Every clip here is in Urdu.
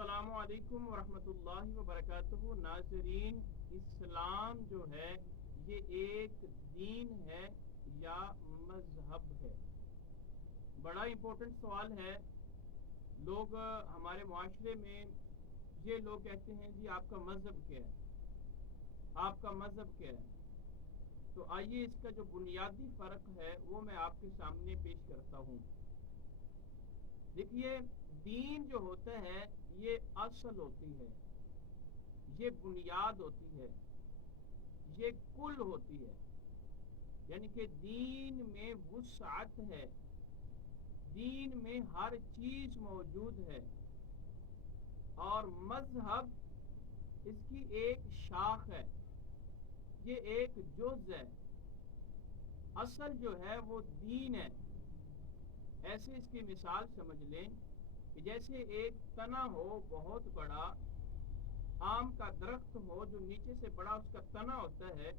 السلام علیکم ورحمۃ اللہ وبرکاتہ۔ ناظرین، اسلام جو ہے یہ ایک دین ہے یا مذہب ہے؟ بڑا امپورٹنٹ سوال ہے۔ لوگ ہمارے معاشرے میں یہ لوگ کہتے ہیں جی آپ کا مذہب کیا ہے، آپ کا مذہب کیا ہے؟ تو آئیے اس کا جو بنیادی فرق ہے وہ میں آپ کے سامنے پیش کرتا ہوں۔ دیکھیے، دین جو ہوتا ہے یہ اصل ہوتی ہے، یہ بنیاد ہوتی ہے، یہ کل ہوتی ہے، یعنی کہ دین میں وسعت ہے، دین میں ہر چیز موجود ہے، اور مذہب اس کی ایک شاخ ہے، یہ ایک جز ہے۔ اصل جو ہے وہ دین ہے۔ ایسے اس کی مثال سمجھ لیں کہ جیسے ایک تنا ہو بہت بڑا، آم کا درخت ہو جو نیچے سے بڑا اس کا تنا ہوتا ہے،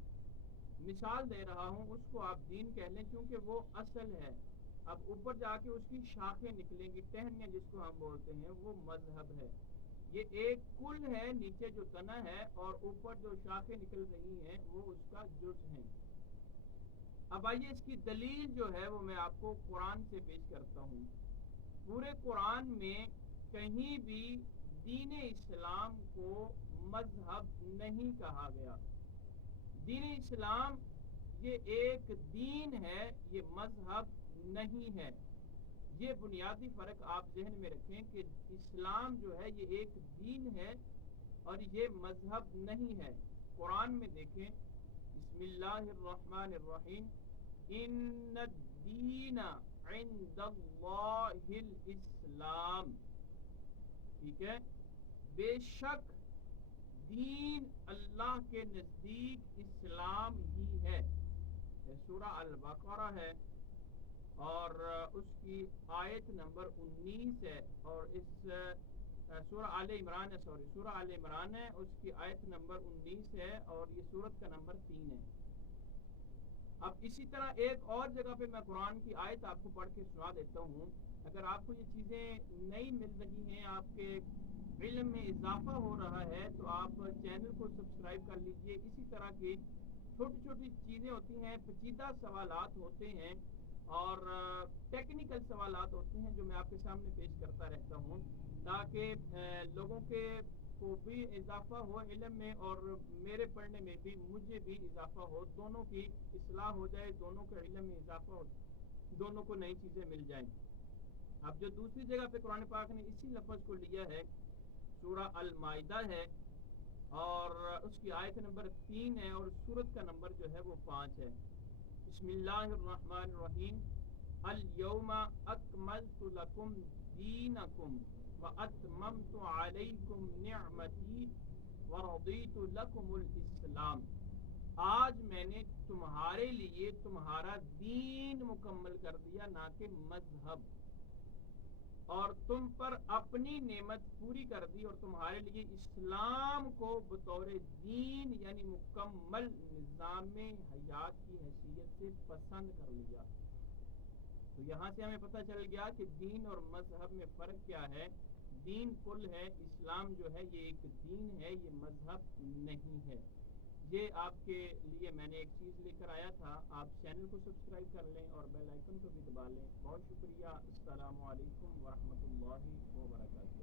مثال دے رہا ہوں، اس کو آپ دین کہہ لیں کیونکہ وہ اصل ہے۔ اب اوپر جا کے اس کی شاخیں نکلیں گی، ٹہنیاں جس کو ہم بولتے ہیں، وہ مذہب ہے۔ یہ ایک کل ہے، نیچے جو تنا ہے اور اوپر جو شاخیں نکل رہی ہیں وہ اس کا جز ہیں۔ اب آئیے اس کی دلیل جو ہے وہ میں آپ کو قرآن سے پیش کرتا ہوں۔ پورے قرآن میں کہیں بھی دین اسلام کو مذہب نہیں کہا گیا۔ دین اسلام یہ ایک دین ہے، یہ مذہب نہیں ہے۔ یہ بنیادی فرق آپ ذہن میں رکھیں کہ اسلام جو ہے یہ ایک دین ہے اور یہ مذہب نہیں ہے۔ قرآن میں دیکھیں، بسم اللہ الرحمن الرحیم، ان الدین عند اللہ الاسلام، ٹھیک ہے، بے شک دین اللہ کے نزدیک اسلام ہی ہے۔ یہ سورہ البقرہ ہے اور اس کی آیت نمبر 19 ہے، اور اس سورہ آل عمران ہے، سورہ آل عمران ہے، اس کی آیت نمبر 19 ہے اور یہ سورت کا نمبر 3 ہے۔ اب اسی طرح ایک اور جگہ پہ میں قرآن کی آیت آپ کو پڑھ کے سنا دیتا ہوں۔ اگر آپ کو یہ چیزیں نہیں مل رہی ہیں، آپ کے علم میں اضافہ ہو رہا ہے، تو آپ چینل کو سبسکرائب کر لیجئے۔ اسی طرح کی چھوٹی چھوٹی چیزیں ہوتی ہیں، پیچیدہ سوالات ہوتے ہیں اور ٹیکنیکل سوالات ہوتے ہیں جو میں آپ کے سامنے پیش کرتا رہتا ہوں، تاکہ لوگوں کے کو بھی اضافہ ہو علم میں اور میرے پڑھنے میں بھی مجھے بھی اضافہ ہو، دونوں کی اصلاح ہو جائے، دونوں کے علم میں اضافہ ہو، دونوں کو نئی چیزیں مل جائیں۔ اب جو دوسری جگہ پہ قرآن پاک نے اسی لفظ کو لیا ہے، سورہ المائدہ ہے اور اس کی آیت نمبر 3 ہے اور سورت کا نمبر جو ہے وہ 5 ہے۔ بسم اللہ الرحمن الرحیم، الیوم اکملت لکم دینکم واتممت علیکم نعمتی ورضیت لکم الاسلام۔ آج میں نے تمہارے لیے تمہارا دین مکمل کر دیا، نہ کہ مذہب، اور تم پر اپنی نعمت پوری کر دی اور تمہارے لیے اسلام کو بطور دین یعنی مکمل نظام حیات کی حیثیت سے پسند کر لیا۔ تو یہاں سے ہمیں پتہ چل گیا کہ دین اور مذہب میں فرق کیا ہے۔ دین کل ہے، اسلام جو ہے یہ ایک دین ہے، یہ مذہب نہیں ہے۔ یہ آپ کے لیے میں نے ایک چیز لے کر آیا تھا۔ آپ چینل کو سبسکرائب کر لیں اور بیل آئیکن کو بھی دبا لیں۔ بہت شکریہ۔ السلام علیکم ورحمۃ اللہ وبرکاتہ۔